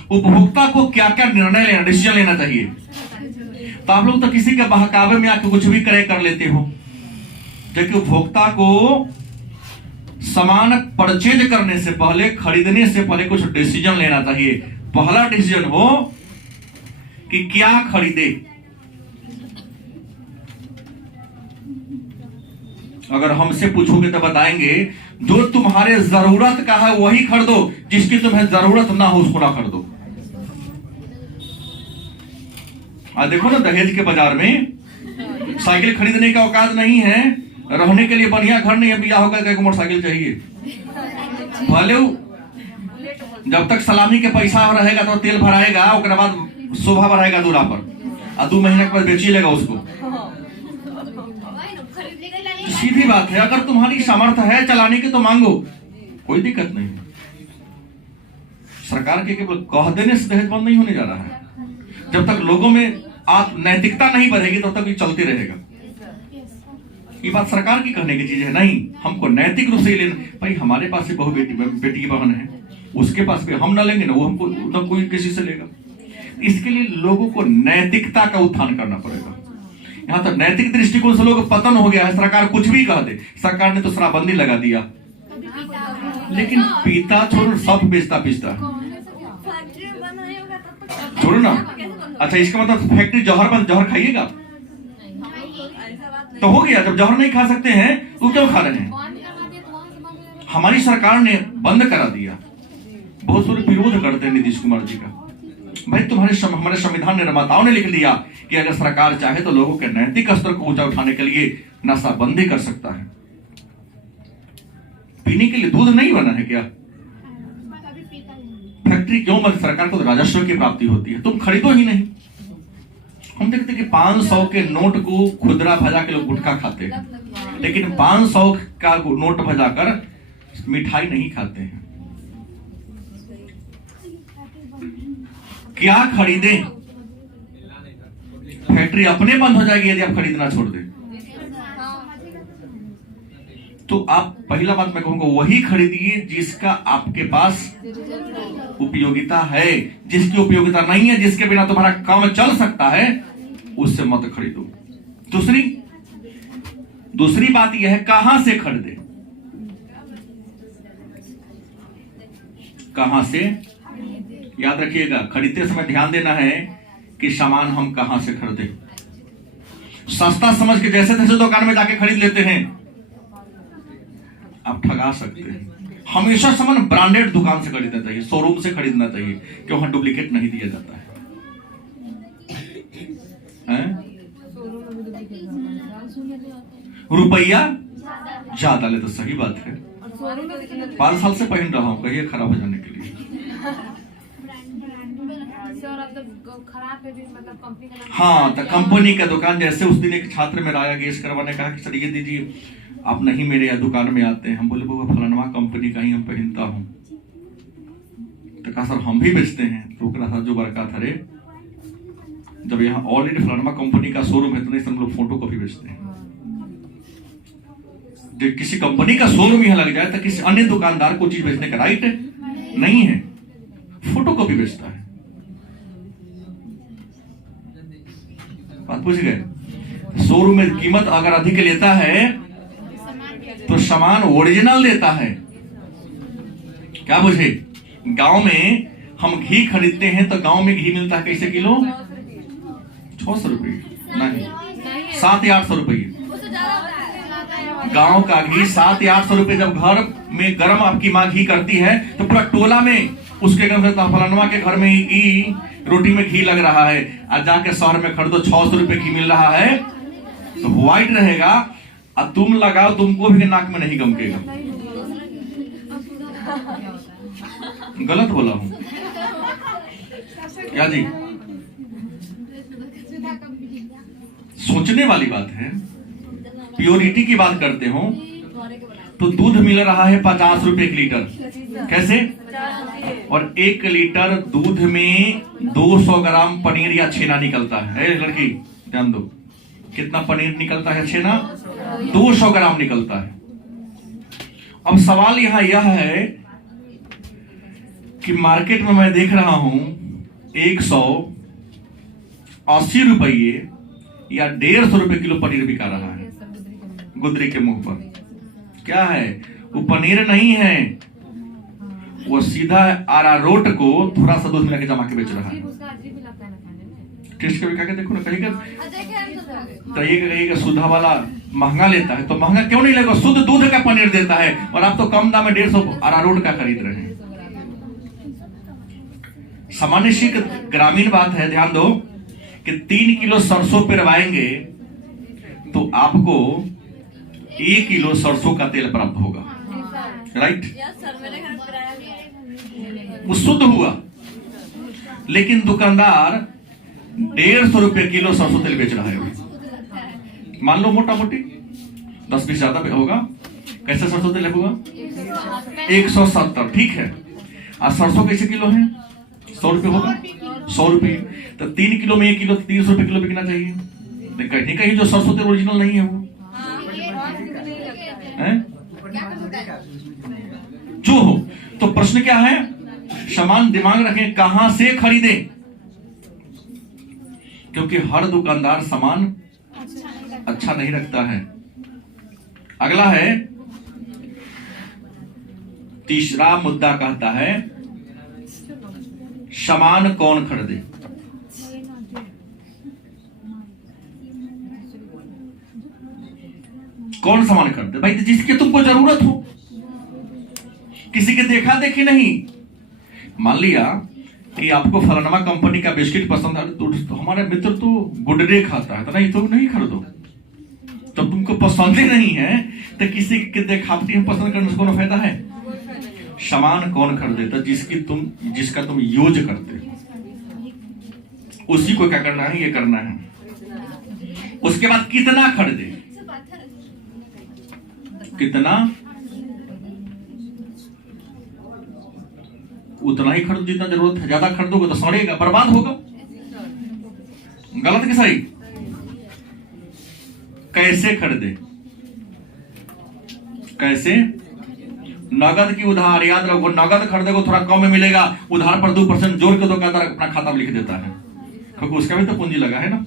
उपभोक्ता को क्या क्या निर्णय लेना, डिसीजन लेना चाहिए। तो आप लोग तो किसी के बहकावे में आके कुछ भी कर लेते हो, जबकि उपभोक्ता को सामान परचेज करने से पहले, खरीदने से पहले कुछ डिसीजन लेना चाहिए। पहला डिसीजन हो कि क्या खरीदे। अगर हमसे पूछोगे तो बताएंगे जो तुम्हारे जरूरत का है वही खरीदो, जिसकी तुम्हें जरूरत ना हो उसको ना खरीदो। आज देखो ना दहेज के बाजार में साइकिल खरीदने का औकात नहीं है, रहने के लिए बढ़िया घर नहीं है, बिया होकर एक मोटरसाइकिल चाहिए। भले जब तक सलामी के पैसा रहेगा तो तेल भराएगा, उसके बाद शोभा बढ़ाएगा दूरा पर, और 2 महीने के बाद बेची लेगा उसको। सीधी बात है, अगर तुम्हारी सामर्थ्य है चलाने की तो मांगो, कोई दिक्कत नहीं। सरकार के केवल कह देने से दहेज बंद नहीं होने जा रहा है। जब तक लोगों में आप नैतिकता नहीं बढ़ेगी तब तक ये चलते रहेगा। ये बात सरकार की कहने की चीज है नहीं, हमको नैतिक रूप से लेना। भाई हमारे पास से बहु बेटी की बहन है, उसके पास भी हम ना लेंगे ना वो हमको ना कोई किसी से लेगा। इसके लिए लोगों को नैतिकता का उत्थान करना पड़ेगा। यहाँ तो नैतिक दृष्टिकोण से लोग पतन हो गया है। सरकार कुछ भी कह दे, सरकार ने तो शराबबंदी लगा दिया, लेकिन पीता छोड़ सब बेचता पिसता छोड़ो ना। अच्छा इसका मतलब फैक्ट्री जहर बंद, जहर खाइएगा तो हो गया। जब जहर नहीं खा सकते हैं तो क्यों खा रहे हैं। हमारी सरकार ने बंद करा दिया। बहुत सारे विरोध करते हैं नीतीश कुमार जी का। भाई हमारे संविधान निर्माताओं ने लिख दिया कि अगर सरकार चाहे तो लोगों के नैतिक स्तर को ऊंचा उठाने के लिए नशाबंदी कर सकता है। पीने के लिए दूध नहीं बना है क्या? फैक्ट्री क्यों बंद? सरकार को तो राजस्व की प्राप्ति होती है, तुम खरीदो ही नहीं। हम देखते कि 500 के नोट को खुदरा भजा के लोग गुटखा खाते हैं, लेकिन 500 का नोट भजाकर मिठाई नहीं खाते हैं। क्या खरीदे? फैक्ट्री अपने बंद हो जाएगी यदि आप खरीदना छोड़ दें। तो आप पहला बात मैं कहूंगा वही खरीदिए जिसका आपके पास उपयोगिता है। जिसकी उपयोगिता नहीं है, जिसके बिना तुम्हारा काम चल सकता है, उससे मत खरीदो। दूसरी बात यह है कहां से खरीदे। कहां से? याद रखिएगा, खरीदते समय ध्यान देना है कि सामान हम कहां से खरीदे। सस्ता समझ के जैसे तैसे दुकान में जाके खरीद लेते हैं, आप ठगा सकते हैं। हमेशा सामान ब्रांडेड दुकान से खरीदना चाहिए, शोरूम से खरीदना चाहिए, कि वहां डुप्लीकेट नहीं दिया जाता है। रुपया ज्यादा ले तो सही बात है। 5 साल से पहन रहा हूं, कहिए खराब हो जाने के लिए। हाँ, तो कंपनी का दुकान, जैसे उस दिन एक छात्र मेरा आया गैस करवाने, कहा कि सर ये दीजिए, आप नहीं मेरे यहाँ दुकान में आते हैं। हम बोले वो फलानवा कंपनी का ही हम पहनता हूँ। तो कहा सर हम भी बेचते हैं। तो साथ जो बरका था, रे जब यहाँ ऑलरेडी फलानवा कंपनी का शोरूम है तो नहीं सर हम लोग फोटो कॉपी बेचते हैं। जब किसी कंपनी का शोरूम यहाँ लग जाए तो किसी अन्य दुकानदार को चीज बेचने का राइट नहीं है, फोटो कॉपी बेचता है। बात पूछ गए। शोरूम में कीमत अगर अधिक लेता है तो सामान ओरिजिनल देता है। क्या बुझे? गांव में हम घी खरीदते हैं तो गांव में घी मिलता है कैसे किलो? 600 रुपये नहीं, 700 या 800 रुपये। गांव का घी 700 या 800 रुपये। जब घर में गर्म आपकी माँ घी करती है तो पूरा टोला में उसके घर से फलानवा के घर में ही घी, रोटी में घी लग रहा है, और जाके शहर में खरीदो 600 रुपये घी मिल रहा है तो व्हाइट रहेगा, और तुम लगाओ तुमको भी नाक में नहीं गमकेगा। गलत बोला हूं क्या जी? सोचने वाली बात है। प्योरिटी की बात करते हो तो दूध मिल रहा है 50 रुपए एक लीटर। कैसे? और 1 लीटर दूध में 200 ग्राम पनीर या छेना निकलता है। लड़की ध्यान दो, कितना पनीर निकलता है? छेना 200 ग्राम निकलता है। अब सवाल यहां यह है कि मार्केट में मैं देख रहा हूं 180 रुपये या 150 रुपये किलो पनीर बिका रहा है गुदरी के मुंह पर। क्या है वो? पनीर नहीं है, वो सीधा अरारोट को थोड़ा सा दूध मिला के जमा के बेच रहा है। टेस्ट करके खा के देखो ना, कहीं का सुधा वाला महंगा लेता है तो महंगा क्यों नहीं लेगा? शुद्ध दूध का पनीर देता है और आप तो कम दाम में 150 अरारोट का खरीद रहे हैं। सामान्य सी ग्रामीण बात है, ध्यान दो कि 3 किलो सरसों पिरवाएंगे तो आपको 1 किलो सरसों का तेल प्राप्त होगा। राइट? वो शुद्ध हुआ, लेकिन दुकानदार 150 रुपये किलो सरसों तेल बेच रहा है। मान लो मोटा मोटी 10-20 ज्यादा होगा। कैसे सरसों तेल होगा? 170। ठीक है, आज सरसों कैसे किलो है? 100 रुपये होगा। 100 रुपये तो 3 किलो में 1 किलो 30 रुपये किलो बिकना चाहिए। कहीं कहीं जो सरसों तेल ओरिजिनल नहीं है वो है? जो हो तो प्रश्न क्या है? सामान दिमाग रखें, कहां से खरीदें, क्योंकि हर दुकानदार सामान अच्छा नहीं रखता है। अगला है, तीसरा मुद्दा कहता है सामान कौन खरीदे। कौन सामान खरीदे? भाई जिसकी तुमको जरूरत हो, किसी के देखा देखी नहीं। मान लिया कि आपको फलाना कंपनी का बिस्किट पसंद है तो हमारा मित्र तो गुडडे खाता है तो नहीं, तो नहीं खरीदो। तो तुमको पसंद ही नहीं है तो किसी के देखावटी हम पसंद करने से कौन फायदा है? सामान कौन खरीदे? तो जिसका तुम यूज करते उसी को क्या करना है? ये करना है। उसके बाद कितना खरीदे? कितना? उतना ही खरीदो जितना जरूरत है। ज्यादा खरीदोगे तो सड़ेगा, बर्बाद होगा। गलत कि सही? कैसे खरीदे? कैसे? नगद की उधार। याद रखो, नगद खरीदेगा थोड़ा कम में मिलेगा, उधार पर 2% जोड़ के दुकानदार अपना खाता में लिख देता है, क्योंकि उसका भी तो पूंजी लगा है ना।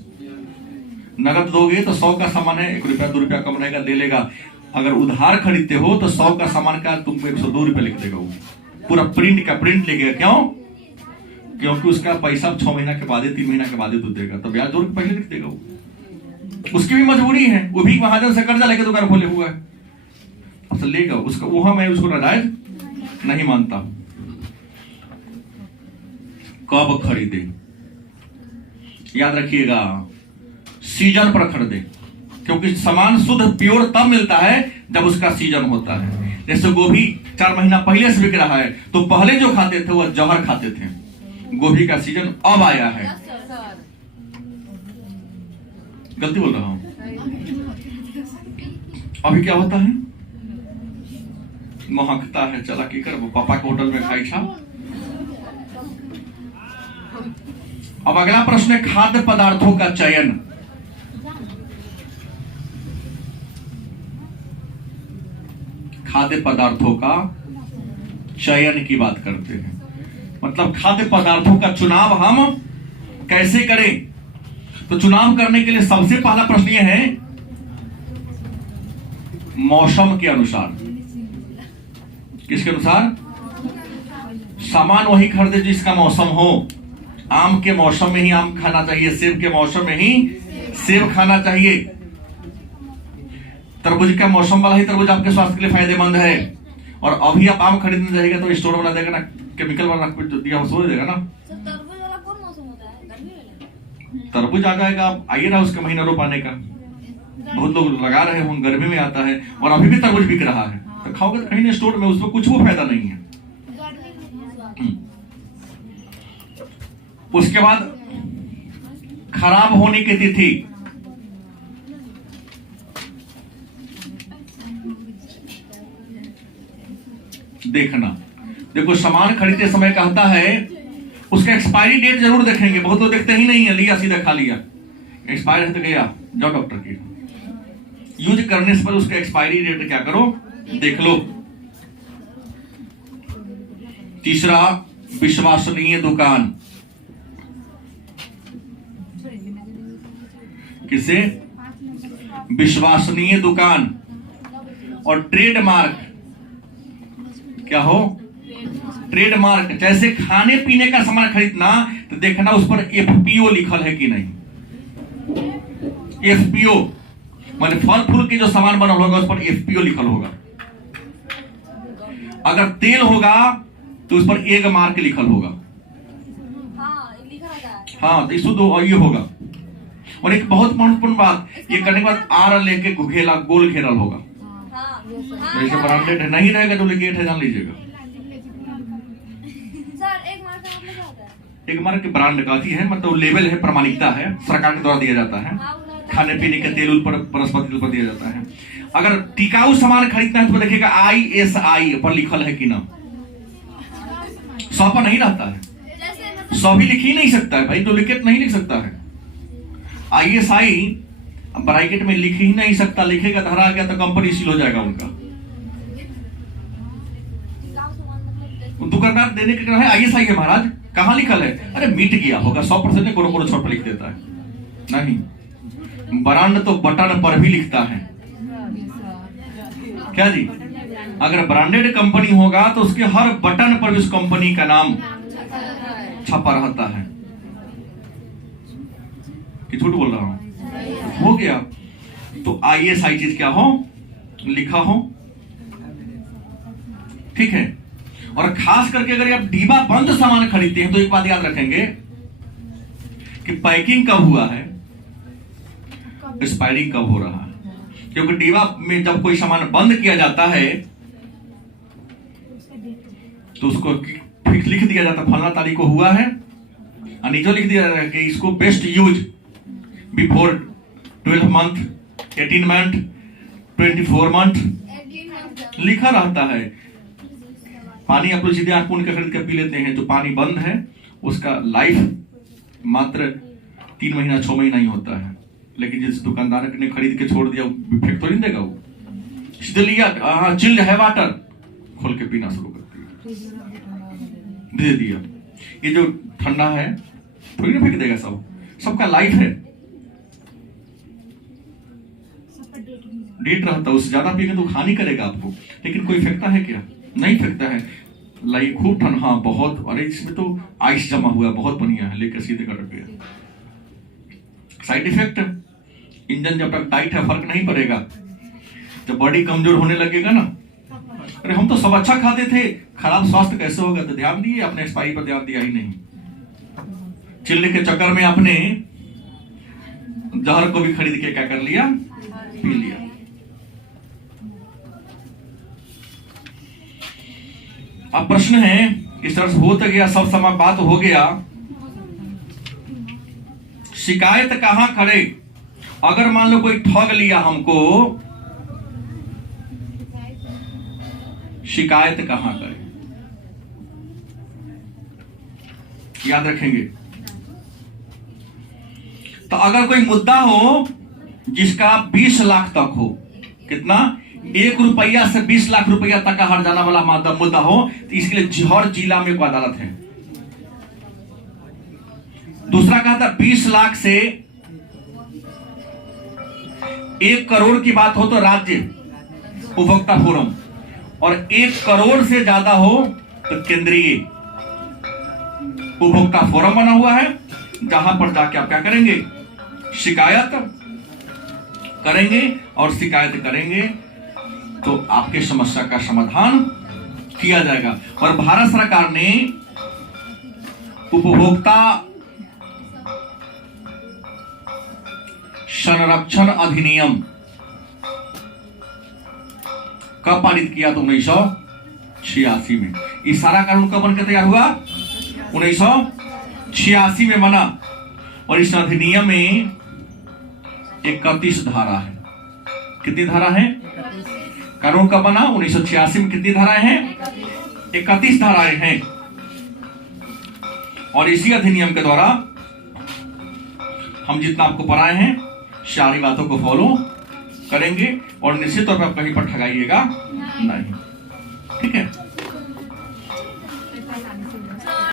नगद दोगे तो 100 का सामान है, 1 रुपया 2 रुपया कम रहेगा, दे लेगा। अगर उधार खरीदते हो तो 100 का सामान का तुमको 102 रुपये लिख देगा। वो पूरा प्रिंट का प्रिंट लेगा। क्यों? क्योंकि उसका पैसा 6 महीना के बाद 3 महीना के बाद ही तो देगा, तो ब्याज जोड़ के पहले लिख देगा। वो उसकी भी मजबूरी है, वो भी महाजन से कर्जा लेके दुकान खोले हुआ है, अब तो लेगा उसका। वहां मैं उसको नाजायज नहीं मानता। कब खरीदे? याद रखिएगा, सीजन पर खरीदे, क्योंकि सामान शुद्ध प्योर तब मिलता है जब उसका सीजन होता है। जैसे गोभी 4 महीना पहले से बिक रहा है तो पहले जो खाते थे वो जहर खाते थे। गोभी का सीजन अब आया है। गलती बोल रहा हूं? अभी क्या होता है? महकता है, चला की कर वो पापा के होटल में खाई छा। अब अगला प्रश्न है खाद्य पदार्थों का चयन। खाद्य पदार्थों का चयन की बात करते हैं, मतलब खाद्य पदार्थों का चुनाव हम कैसे करें। तो चुनाव करने के लिए सबसे पहला प्रश्न यह है मौसम के अनुसार। किसके अनुसार? सामान वही खरीदे जिसका मौसम हो। आम के मौसम में ही आम खाना चाहिए, सेब के मौसम में ही सेब खाना चाहिए, तरबूज का मौसम वाला ही तरबूज आपके स्वास्थ्य के लिए फायदेमंद है। और अभी आप आम खरीदने जाएगा तो स्टोर वाला देगा ना, केमिकल वाला दिया हुआ देगा ना। तरबूज वाला कौन मौसम होता है? गर्मी वाला? तरबूज आ जाएगा, आप आइए ना उसका महीना रोपाने का। बहुत लोग लगा रहे हैं, गर्मी में आता है और अभी भी तरबूज बिक रहा है, तो खाओगे तो कहीं ना स्टोर में, उसमें कुछ वो फायदा नहीं है। उसके बाद खराब होने की तिथि, देखना। देखो सामान खरीदते समय कहता है उसका एक्सपायरी डेट जरूर देखेंगे। बहुत लोग देखते ही नहीं है, लिया सीधा खा लिया, एक्सपायर है तो गया, जाओ डॉक्टर की। यूज करने से पहले उसका एक्सपायरी डेट क्या करो, देख लो। तीसरा, विश्वसनीय दुकान। किसे? विश्वसनीय दुकान। और ट्रेडमार्क क्या हो? ट्रेडमार्क। जैसे खाने पीने का सामान खरीदना तो देखना उस पर एफपीओ लिखल है कि नहीं। एफपीओ माने फल फूल के जो सामान बना होगा उस पर एफपीओ लिखल होगा। अगर तेल होगा तो उस पर एग मार्क लिखल होगा। लिखा रहता है। हाँ, तो इस ये होगा। और एक बहुत महत्वपूर्ण बात, ये करने के बाद आर लेके घेरा गोल घेरल होगा। जैसे ब्रांडेड है, नहीं रहेगा डुप्लीकेट है, जान लीजिएगा। सर एक मार्क का मतलब क्या होता है? एक मार्क ब्रांड का है, मतलब लेवल है, प्रमाणिकता है, सरकार के द्वारा दिया जाता है। खाने पीने के तेल पर, वनस्पति तेल पर दिया जाता है। अगर टिकाऊ सामान खरीदना है तो देखिएगा ISI पर लिखल है कि ना। 100 पर नहीं रहता है, 100 भी लिख ही नहीं सकता है भाई, डुप्लीकेट नहीं लिख सकता है। ISI ब्रैकेट में लिख ही नहीं सकता, लिखेगा धरा गया तो कंपनी सील हो जाएगा उनका। दुकानदार देने के है ISI है महाराज, कहां लिखल है? अरे मिट गया होगा, 100% कोनो छोट पर लिख देता है। नहीं, ब्रांड तो बटन पर भी लिखता है। क्या जी? अगर ब्रांडेड कंपनी होगा तो उसके हर बटन पर भी उस कंपनी का नाम छपा रहता है। कि झूठ बोल रहा हूं? हो गया। तो ISI चीज क्या हो, लिखा हो, ठीक है। और खास करके अगर आप डिब्बा बंद सामान खरीदते हैं तो एक बात याद रखेंगे कि पैकिंग कब हुआ है, एक्सपायरिंग कब हो रहा है। क्योंकि डिब्बा में जब कोई सामान बंद किया जाता है तो उसको फिक्स लिख दिया जाता है, फलाना तारीख को हुआ है, और नीचे लिख दिया जाता है कि इसको best use before 12 month, 18 month, 24 month लिखा रहता है। पानी आप लोग सीधे आंख मूंद के खरीद के पी लेते हैं, जो पानी बंद है उसका लाइफ मात्र 3 महीना 6 महीना ही होता है। लेकिन जिस दुकानदार ने खरीद के छोड़ दिया फेंक तो नहीं देगा, वो सीधे लिया, चिल्ड है वाटर, खोल के पीना शुरू कर दे दिया। ये जो ठंडा है थोड़ी ना फेंक देगा, सबका लाइफ है, डेट रहता है। उससे ज्यादा पिएंगे तो हानि करेगा आपको। लेकिन कोई फेंकता है क्या? नहीं फेंकता है। लाई खूब ठंड, हाँ बहुत, अरे इसमें तो आइस जमा हुआ, बहुत बढ़िया है, लेकर सीधे कर गया। साइड इफेक्ट, इंजन जब तक टाइट है फर्क नहीं पड़ेगा, जब बॉडी कमजोर होने लगेगा ना, अरे हम तो सब अच्छा खाते थे, खराब स्वास्थ्य कैसे होगा? तो ध्यान दिए, अपने एक्सपायरी पर ध्यान दिया ही नहीं। चिल्ले के चक्कर में आपने जहर को भी खरीद के क्या कर लिया, पी लिया। अब प्रश्न है कि सर हो तो गया, सब समय बात हो गया, शिकायत कहां करे? अगर मान लो कोई ठग लिया हमको, शिकायत कहां करे? याद रखेंगे। तो अगर कोई मुद्दा हो जिसका 20 लाख तक हो, कितना? 1 रुपया से 20 लाख रुपया तक का हर जाना वाला मुद्दा हो, तो इसके लिए हर जिला में एक अदालत है। दूसरा कहा था 20 लाख से 1 करोड़ की बात हो तो राज्य उपभोक्ता फोरम, और 1 करोड़ से ज्यादा हो तो केंद्रीय उपभोक्ता फोरम बना हुआ है, जहां पर जाके आप क्या करेंगे, शिकायत करेंगे, और शिकायत करेंगे तो आपके समस्या का समाधान किया जाएगा। और भारत सरकार ने उपभोक्ता संरक्षण अधिनियम कब पारित किया? तो 1986 में। ये सारा कानून कब बनकर तैयार हुआ? 1986 में बना। और इस अधिनियम में 31 धारा है। कितनी धारा है? कानून कब बना? 1986 में। कितनी धाराएं हैं? 31 धाराएं हैं। और इसी अधिनियम के द्वारा हम जितना आपको पढ़ाए हैं सारी बातों को फॉलो करेंगे, और निश्चित तौर पर आप कहीं पर ठगाइएगा नहीं। ठीक है।